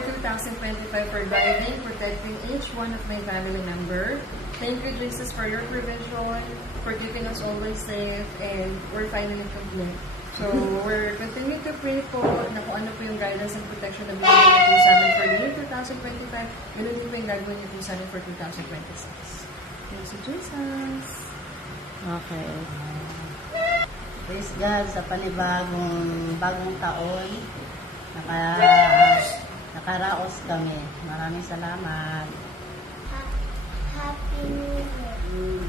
for 2025 for guiding, protecting each one of my family member. Thank you, Jesus, for your provision, for keeping us always safe, and we're finally complete. So, we're continuing to pray po na kung ano po yung guidance and protection na binigay niyo po sa amin for the year 2025, ganun din po yung gagawin niyo po sa amin for 2026. Thank you, Jesus. Okay. Praise God sa bagong taon. Nakaraos kami. Maraming salamat. Happy New Year.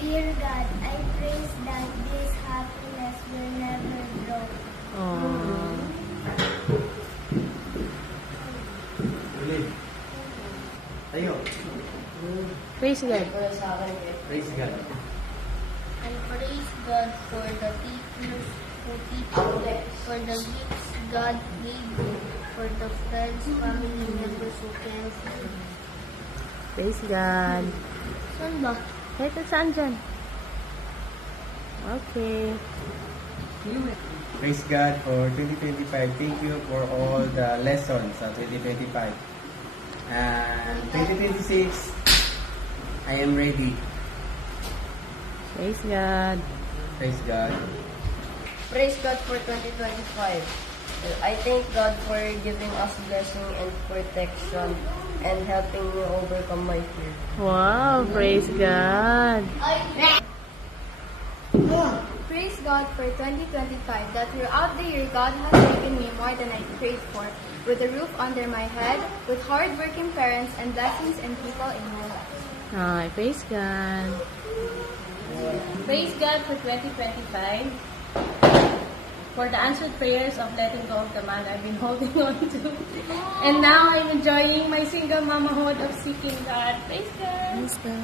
Dear God, I praise that this happiness will never grow. Oh. Tayo. Praise God. Praise God. I praise God for the teachers who teach me, for the gifts God gave me, for the friends, family members who care for me. Praise God. Saan ba? Kahit saan dyan. Okay. Praise God for 2025. Thank you for all the lessons sa 2025. And 2026, I am ready. Praise God. Praise God. Praise God for 2025. I thank God for giving us blessing and protection and helping me overcome my fear. Wow, praise God. Praise God for 2025 that throughout the year God has given me more than I prayed for, with a roof under my head, with hard-working parents and blessings and people in my life. Ay, praise God. Praise God for 2025 for the answered prayers of letting go of the man I've been holding on to. And now I'm enjoying my single mamahood of seeking God. Praise God. Praise God.